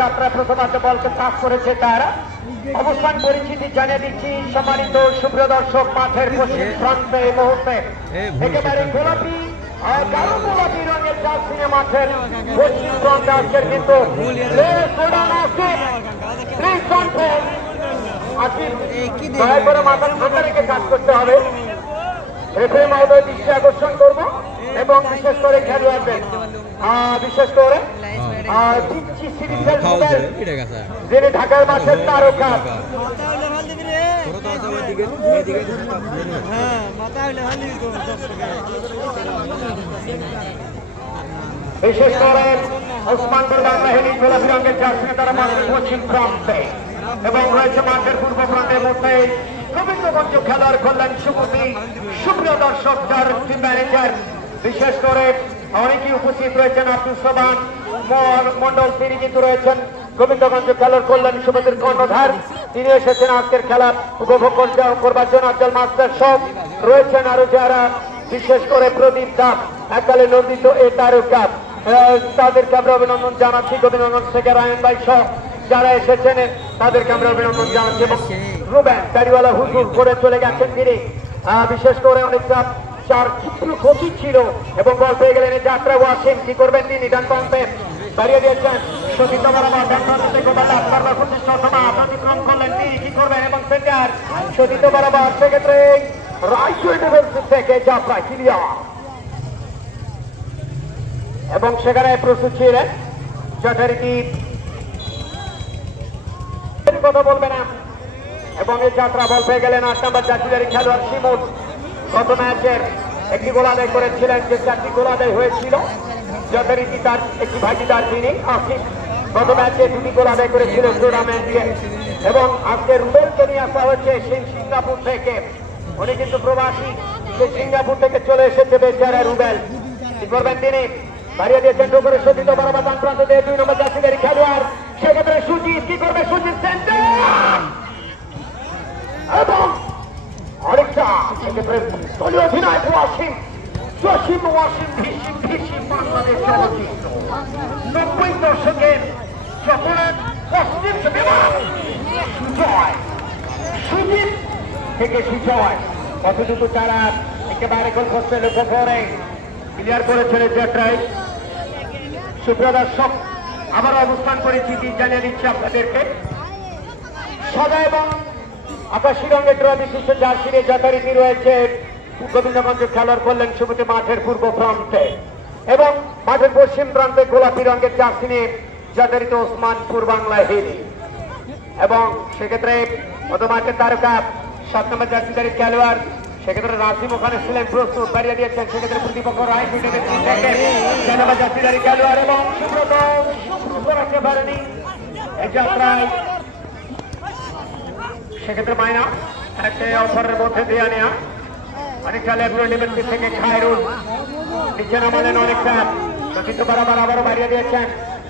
যাত্রা প্রথমার্ধ বলকে চাষ করেছে তারা। অবস্থান পরিচিতি জানিয়ে দিচ্ছি সম্মানিত সুপ্রিয় দর্শক মাঠের পশ্চিম প্রান্তে এই মুহূর্তে একেবারে গোলাপি আর গোলাপি রঙের জার্সি মাঠের পশ্চিম প্রান্তে আজকের কিন্তু লেস ওড়ানো আছে। ত্রিকণ্ঠে আসিফ, দয়া করে মাথা ঠান্ডা রেখে কাজ করতে হবে। রেফারি মহোদয় দৃষ্টি আকর্ষণ করব এবং বিশেষ করে খেলোয়াড়দের। বিশেষ করে যিনি ঢাকার বিশেষ করে ওসমানপুর বাংলাহিনী গোলাপি রঙের জার্সি তারা মাঠের পশ্চিম প্রান্তে এবং রয়েছে মাঠের পূর্ব প্রান্তের মধ্যে গোবিন্দগঞ্জ খেলার কল্যাণ সুপতি সুপ্রিয় দর্শক ম্যানেজার, বিশেষ করে অনেকেই উপস্থিত রয়েছেন আব্দুল সোবান মন্ডল তিনি কিন্তু রয়েছেন। গোবিন্দগঞ্জ খেলার কল্যাণ সুপতির কর্ণধার। তিনি এসেছেন আজকের খেলা উপভোগ করবার জন্য আব্দুল মাস্টার সব রয়েছেন আরও যারা। বিশেষ করে প্রদীপ দাস, এককালে নন্দিত এ তারকা। তাদেরকে আমরা অভিনন্দন জানাচ্ছি, গোবিন্দগঞ্জ থেকে রায়ন ভাই সহ যারা এসেছেন, তাদেরকে আমরা অভিনন্দন জানাচ্ছি এবং রুবেন গাড়িওয়ালা হুজুর করে চলে গেছেন তিনি বিশেষ করে অনেকটা চার চিত্র ক্ষতি ছিল এবং বল পেয়ে গেলেন যাত্রা ওয়াসিম কি করবেন তিনি? ডান পাম্পে দাঁড়িয়ে দিয়েছেন। বরাবর এবং বরাবর সেক্ষেত্রে থেকে যাত্রা এবং সেখানে প্রস্তুত ছিলেন যথারীতি কথা বলবে না। এবং এই যাত্রা বল পেয়ে গেলেন আট নম্বর জাতীয় খেলোয়াড় শিমুল। গত ম্যাচের একটি গোল আদায় করেছিলেন, যে চারটি গোল আদায় হয়েছিল। যথারীতি তার একটি ভাগিদার তিনি আসিফ গত ম্যাচে দুটি গোল আদায় করেছিলেন টুর্নামেন্টকে এবং আজকে রুবেলকে নিয়ে আসা হচ্ছে সেই সিঙ্গাপুর থেকে। উনি কিন্তু প্রবাসী। সে সিঙ্গাপুর থেকে চলে এসেছে বেচারা রুবেল। কি করবেন তিনি? বাড়িয়ে দিয়েছেন ডোকরে সতীত বরাবর ডান প্রান্ত দিয়ে দুই নম্বর জাতীয় খেলোয়াড়। সেক্ষেত্রে সুজিত কি করবে? সুজিত সেন্টার এবং আরেকটা সেক্ষেত্রে দলীয় অধিনায়ক ওয়াসিম। জসিম ওয়াসিম ভিসি ভিসি বাংলাদেশ চলচ্চিত্র নব্বই দশকের যখন পশ্চিম সুজয়। সুজিত থেকে সুজয়। কতটুকু তারা একেবারে গোল করছে লক্ষ্য করে ক্লিয়ার করেছেন যাত্রায় সুপ্রিয় আবার অবস্থান পরিচিতি জানিয়ে দিচ্ছি আপনাদেরকে? সাদা এবং আকাশি রঙের ড্র বিশিষ্ট জার্সিরে যথারীতি রয়েছে গোবিন্দগঞ্জ খেলার করলেন সুমতি মাঠের পূর্ব প্রান্তে। এবং মাঠের পশ্চিম প্রান্তে গোলাপি রঙের জার্সি নিয়ে যথারীতি ওসমানপুর বাংলা হিলি এবং সেক্ষেত্রে প্রথমার্কের তারকা, সাত নম্বর জার্সিদারি খেলোয়াড়, সেক্ষেত্রে রাসিম ওখানে ছিলেন, প্রস্তুত বাড়িয়ে দিয়েছেন, সেক্ষেত্রে প্রতিপক্ষ রায় ছয় নম্বর জার্সিদারি খেলোয়াড় এবং সুব্রত রাখতে পারেনি। এই যাত্রায় সেক্ষেত্রে মাইনা একটা অফারের মধ্যে দিয়ে নেওয়া অনেকটা লেফট ইউনিভার্সিটি থেকে খায়রুল নিচে নামালেন অনেকটা সতীর্থ বরাবর আবারও দিয়েছেন।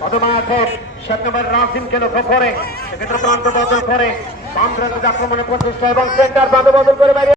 অদমাথে সাত নম্বর রাসিমকে করে। সেক্ষেত্রে প্রান্ত বদল করে। বাম প্রান্ত আক্রমণের প্রচেষ্টা এবং সেন্টার প্রান্ত করে বাড়িয়ে